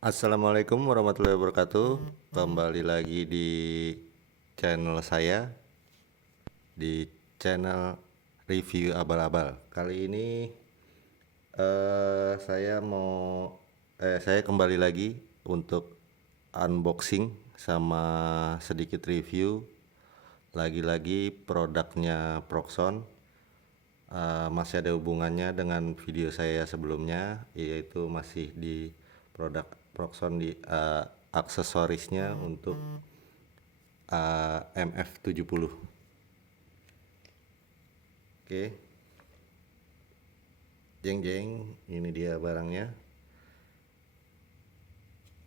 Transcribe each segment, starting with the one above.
Assalamualaikum warahmatullahi wabarakatuh. Kembali lagi di channel saya, di channel review abal-abal. Kali ini saya kembali lagi untuk unboxing sama sedikit review. Lagi-lagi produknya Proxon. Masih ada hubungannya dengan video saya sebelumnya, yaitu masih di produk Proxon di aksesorisnya untuk MF70. Oke, jeng jeng, ini dia barangnya.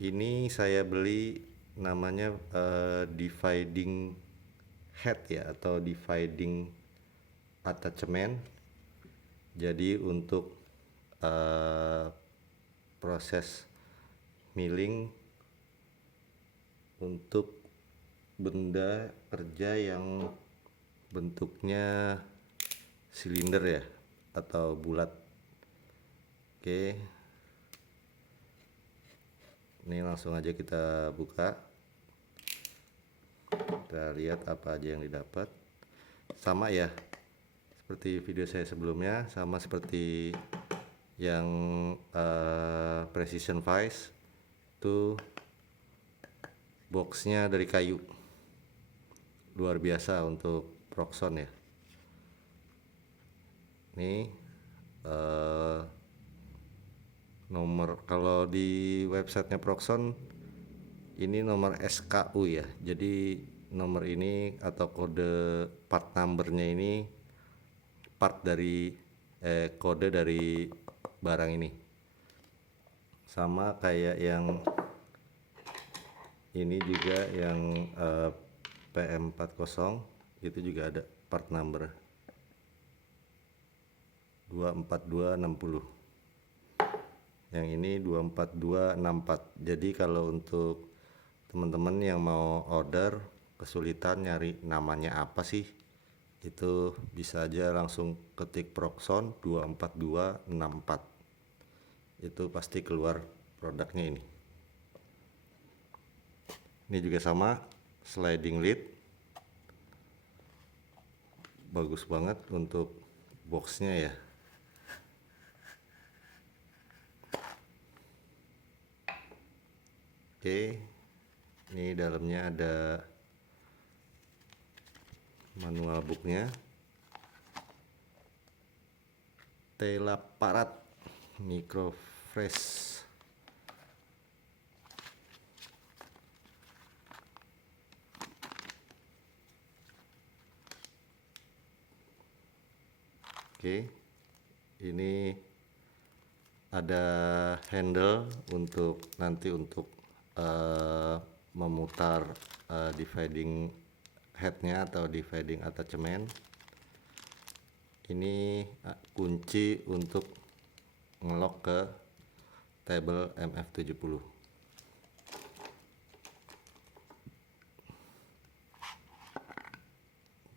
Ini saya beli namanya dividing head ya, atau dividing attachment. Jadi untuk proses milling untuk benda kerja yang bentuknya silinder ya, atau bulat. Oke, ini langsung aja kita buka. Kita lihat apa aja yang didapat. Sama ya seperti video saya sebelumnya, sama seperti yang Precision Vice, itu boxnya dari kayu, luar biasa untuk Proxon ya. Ini nomor, kalau di websitenya Proxon ini nomor SKU ya, jadi nomor ini atau kode part numbernya ini kode dari barang ini. Sama kayak yang ini juga, yang PM40 itu juga ada part number 24260. Yang ini 24264. Jadi kalau untuk teman-teman yang mau order kesulitan nyari namanya apa sih, itu bisa aja langsung ketik Proxon 24264. Itu pasti keluar produknya ini. Ini juga sama, sliding lid. Bagus banget untuk boxnya ya. Oke, ini dalamnya ada manual booknya, Telaparat Microfresh. Oke, ini ada handle untuk nanti untuk memutar dividing headnya atau dividing attachment. Ini kunci untuk ngelok ke tabel MF70.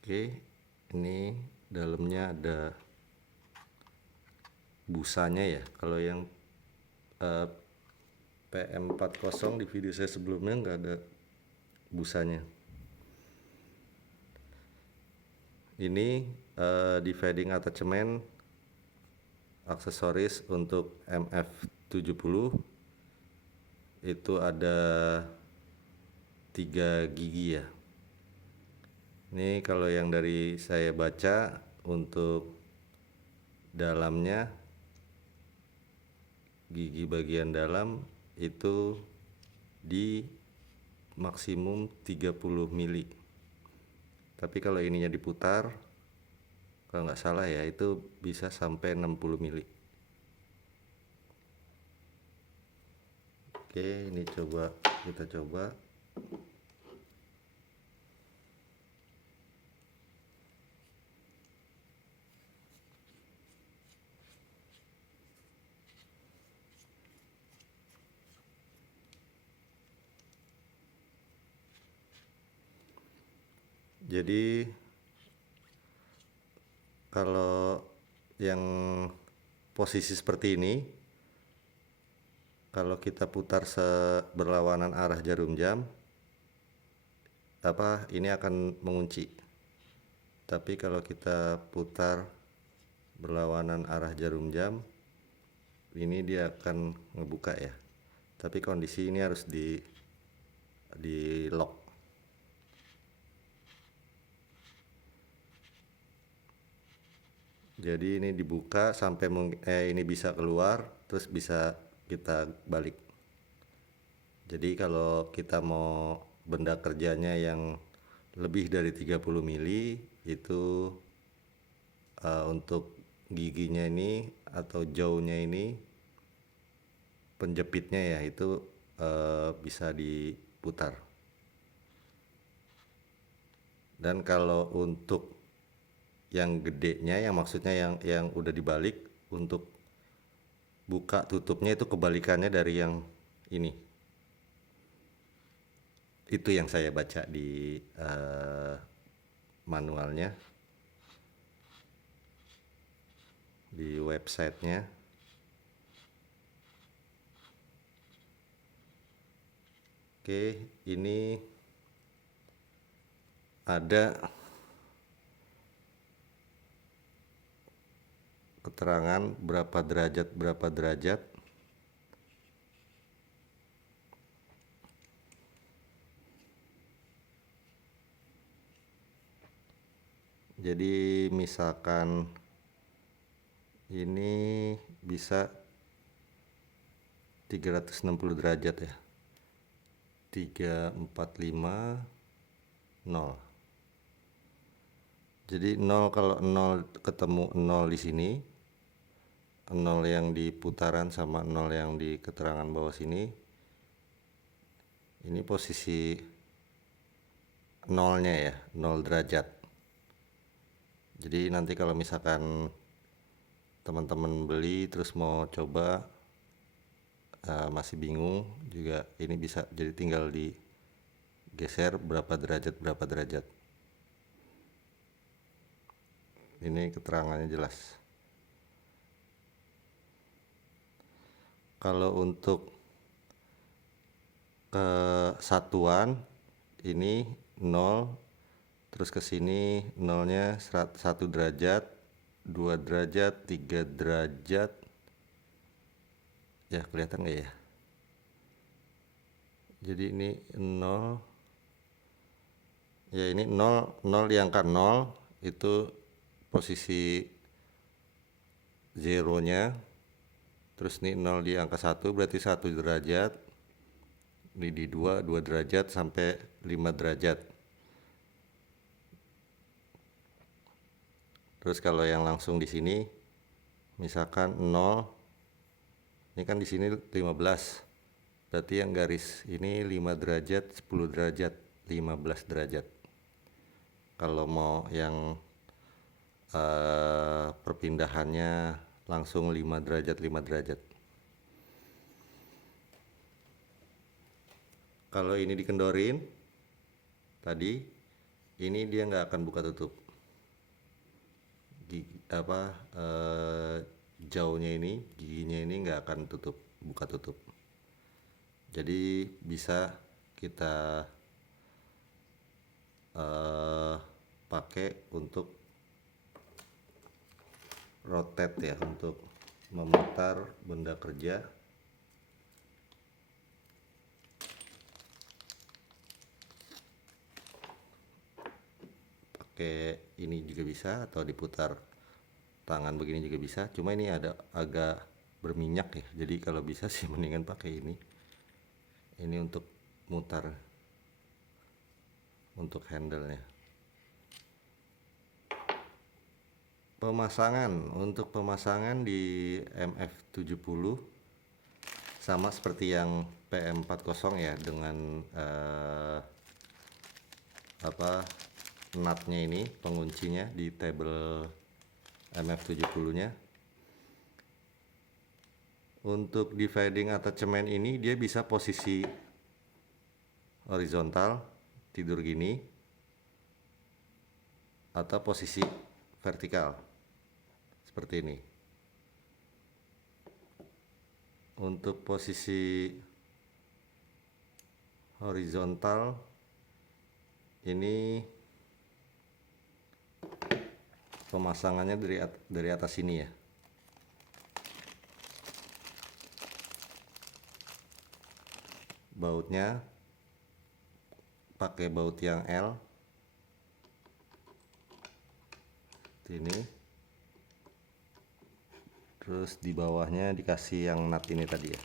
Oke, ini dalamnya ada busanya ya. Kalau yang PM40 di video saya sebelumnya nggak ada busanya. Ini dividing attachment aksesoris untuk MF70 itu ada 3 gigi ya. Ini kalau yang dari saya baca, untuk dalamnya, gigi bagian dalam itu di maksimum 30 mili. Tapi kalau ininya diputar, kalau nggak salah ya, itu bisa sampai 60 mili. Oke, ini kita coba. Jadi kalau yang posisi seperti ini, Kalau kita putar berlawanan arah jarum jam, ini akan mengunci. Tapi kalau kita putar berlawanan arah jarum jam, ini dia akan ngebuka ya. Tapi kondisi ini harus di lock. Jadi ini dibuka sampai ini bisa keluar, terus bisa kita balik. Jadi kalau kita mau benda kerjanya yang lebih dari 30 mili itu untuk giginya ini atau jauhnya ini, penjepitnya ya itu bisa diputar. Dan kalau untuk yang gedenya, yang maksudnya yang udah dibalik, untuk buka tutupnya itu kebalikannya dari yang ini. Itu yang saya baca di manualnya, di websitenya. Oke, ini ada keterangan berapa derajat. Jadi misalkan ini bisa 360 derajat ya, 345 0. Jadi 0, kalau 0 ketemu 0 di sini, 0 yang di putaran sama 0 yang di keterangan bawah sini, ini posisi 0-nya ya, 0 derajat. Jadi nanti kalau misalkan teman-teman beli terus mau coba masih bingung juga, ini bisa, jadi tinggal digeser berapa derajat. Ini keterangannya jelas. Kalau untuk kesatuan ini 0, terus ke sini 0-nya 1 derajat, 2 derajat, 3 derajat. Ya, kelihatan nggak ya? Jadi ini 0. Ya, ini 0 di angka 0 itu posisi zeronya. Terus ini 0 di angka 1 berarti 1 derajat. Ini di 2 derajat sampai 5 derajat. Terus kalau yang langsung di sini, misalkan 0, ini kan di sini 15, berarti yang garis ini 5 derajat, 10 derajat, 15 derajat. Kalau mau yang perpindahannya langsung 5 derajat, 5 derajat. Kalau ini dikendorin tadi, ini dia nggak akan buka tutup. Jauhnya ini, giginya ini nggak akan buka tutup. Jadi bisa kita pakai untuk rotate ya, untuk memutar benda kerja. Pakai ini juga bisa, atau diputar tangan begini juga bisa. Cuma ini ada agak berminyak ya, jadi kalau bisa sih mendingan pakai ini. Ini untuk mutar, untuk handle-nya. Untuk pemasangan di MF70 sama seperti yang PM40 ya, dengan nutnya ini, penguncinya di tabel MF70-nya. Untuk dividing attachment ini dia bisa posisi horizontal, tidur gini, atau posisi vertikal seperti ini. Untuk posisi horizontal ini pemasangannya dari atas sini ya. Bautnya pakai baut yang L ini, terus di bawahnya dikasih yang nut ini tadi ya,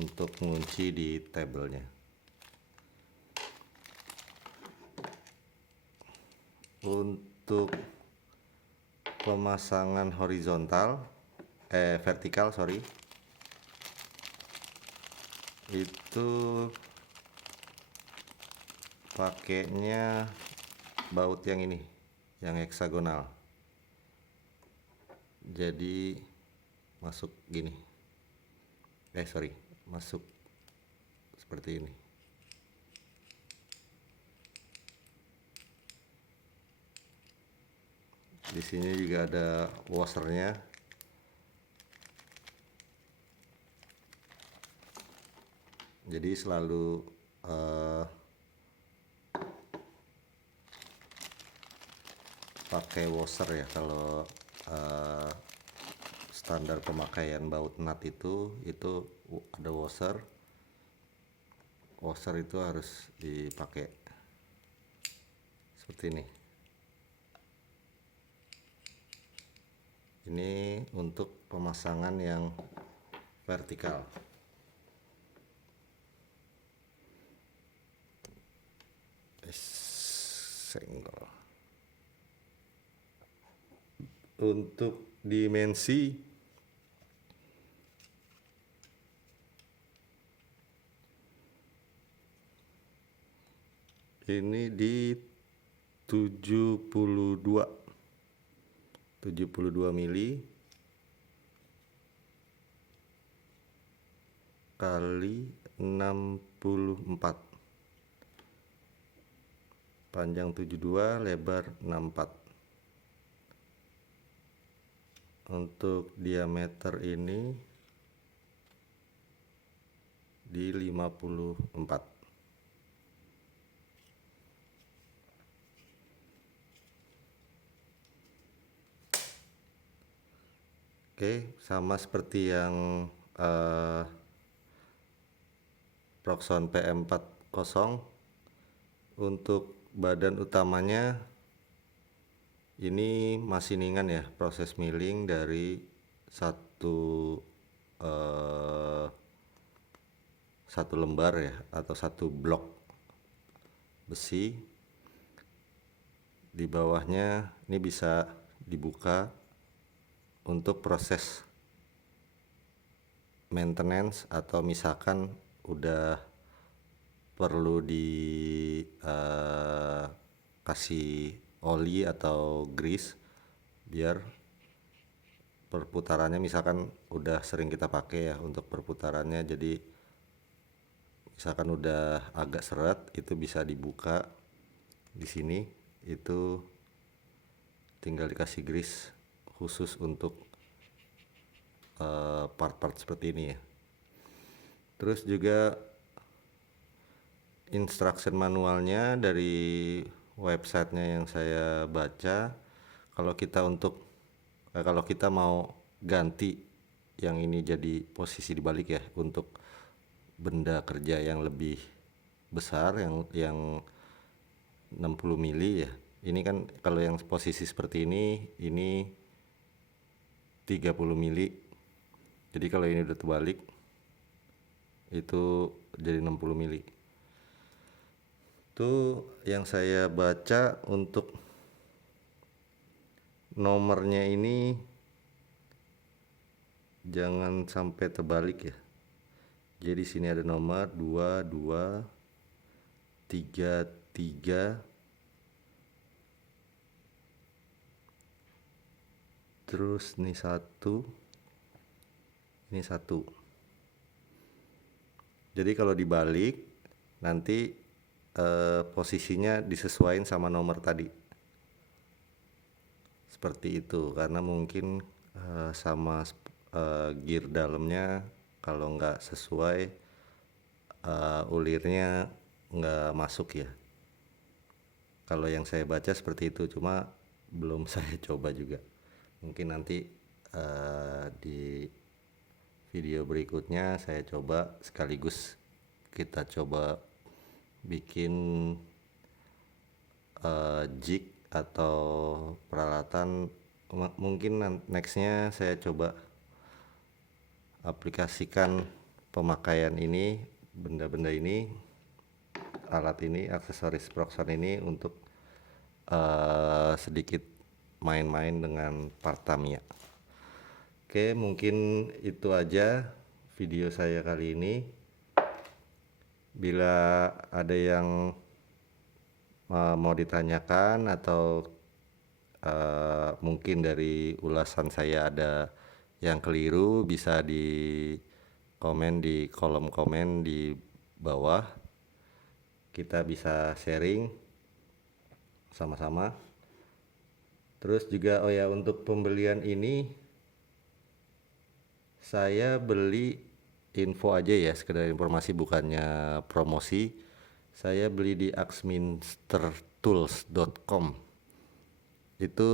untuk mengunci di tabelnya. Untuk pemasangan vertikal itu pakainya baut yang ini, yang heksagonal. Jadi masuk gini, masuk seperti ini. Di sini juga ada washernya. Jadi selalu pakai washer ya kalau standar pemakaian baut nut itu ada washer itu harus dipakai seperti ini. Ini untuk pemasangan yang vertikal. Senggol. Untuk dimensi ini di 72 mili kali 64, panjang 72, lebar 64. Untuk diameter ini di 54. Oke, sama seperti yang Proxxon PM40. Untuk badan utamanya ini masiningan ya, proses milling dari satu lembar ya, atau satu blok besi. Di bawahnya ini bisa dibuka untuk proses maintenance, atau misalkan udah perlu kasih oli atau grease biar perputarannya, misalkan udah sering kita pakai ya untuk perputarannya, jadi misalkan udah agak seret, itu bisa dibuka di sini. Itu tinggal dikasih grease khusus untuk part-part seperti ini ya. Terus juga instruction manualnya dari websitenya yang saya baca, kalau kita mau ganti yang ini jadi posisi dibalik ya, untuk benda kerja yang lebih besar, yang 60 mili ya. Ini kan kalau yang posisi seperti ini 30 mili. Jadi kalau ini udah terbalik itu jadi 60 mili. Itu yang saya baca. Untuk nomornya ini jangan sampai terbalik ya. Jadi sini ada nomor 22 33, terus ini 1, ini 1. Jadi kalau dibalik nanti posisinya disesuaikan sama nomor tadi, seperti itu. Karena mungkin sama gear dalamnya kalau nggak sesuai, ulirnya nggak masuk ya. Kalau yang saya baca seperti itu, cuma belum saya coba juga. Mungkin nanti di video berikutnya saya coba, sekaligus kita coba bikin jig atau peralatan. Mungkin nextnya saya coba aplikasikan pemakaian ini, benda-benda ini, alat ini, aksesoris Proxon ini untuk sedikit main-main dengan part Tamiya. Oke, mungkin itu aja video saya kali ini. Bila ada yang mau ditanyakan atau mungkin dari ulasan saya ada yang keliru, bisa di komen di kolom komen di bawah. Kita bisa sharing sama-sama. Terus juga untuk pembelian ini saya beli info aja ya, sekedar informasi, bukannya promosi. Saya beli di axminstertools.com. Itu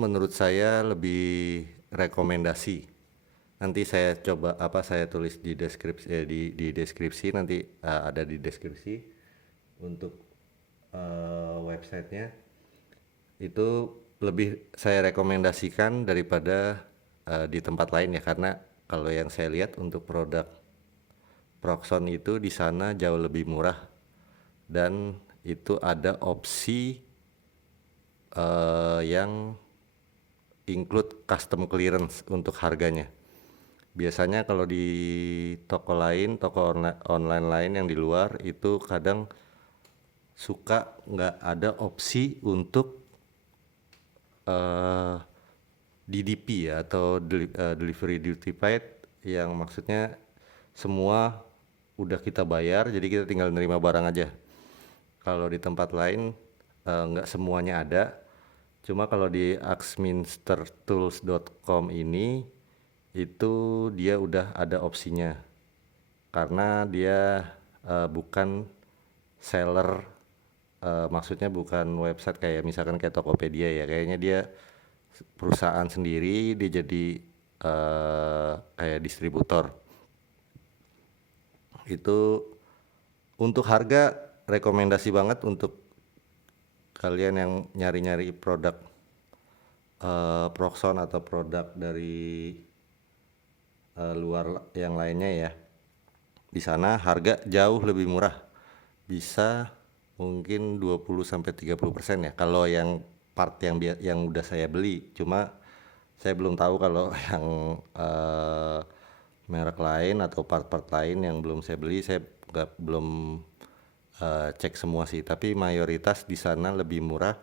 menurut saya lebih rekomendasi. Nanti saya coba saya tulis di deskripsi, di deskripsi nanti, ada di deskripsi untuk websitenya. Itu lebih saya rekomendasikan daripada di tempat lain ya, karena kalau yang saya lihat untuk produk Proxon itu di sana jauh lebih murah, dan itu ada opsi yang include custom clearance untuk harganya. Biasanya kalau di toko lain, toko online lain yang di luar itu kadang suka nggak ada opsi untuk DDP ya, atau delivery duty paid, yang maksudnya semua udah kita bayar, jadi kita tinggal nerima barang aja. Kalau di tempat lain nggak semuanya ada, cuma kalau di axminstertools.com ini itu dia udah ada opsinya, karena dia bukan seller, maksudnya bukan website kayak misalkan kayak Tokopedia ya, kayaknya dia perusahaan sendiri, dia jadi kayak distributor. Itu untuk harga rekomendasi banget untuk kalian yang nyari-nyari produk Proxon atau produk dari luar yang lainnya ya. Di sana harga jauh lebih murah, bisa mungkin 20-30% ya kalau yang part yang udah saya beli. Cuma saya belum tahu kalau yang merek lain atau part-part lain yang belum saya beli, saya belum cek semua sih. Tapi mayoritas di sana lebih murah,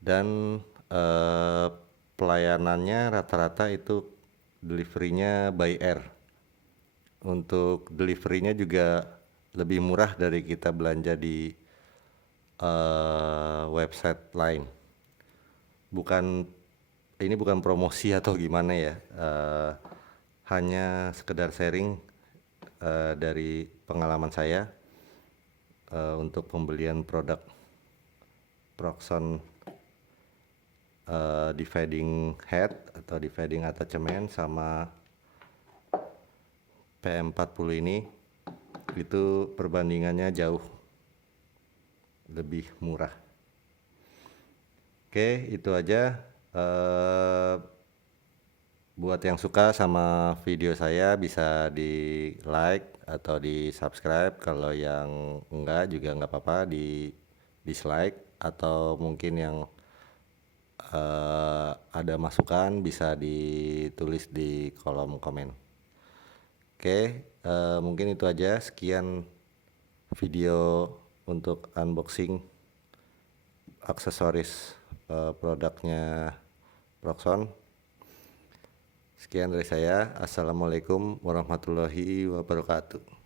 dan pelayanannya rata-rata itu deliverynya by air. Untuk deliverynya juga lebih murah dari kita belanja di website lain. Ini bukan promosi atau gimana ya, hanya sekedar sharing dari pengalaman saya untuk pembelian produk Proxon dividing head atau dividing attachment sama PM40 ini. Itu perbandingannya jauh lebih murah. Oke, itu aja. Buat yang suka sama video saya bisa di like atau di subscribe. Kalau yang enggak juga nggak apa-apa, di dislike. Atau mungkin yang ada masukan bisa ditulis di kolom komen. Oke, mungkin itu aja. Sekian video untuk unboxing aksesoris produknya Proxon. Sekian dari saya. Assalamualaikum warahmatullahi wabarakatuh.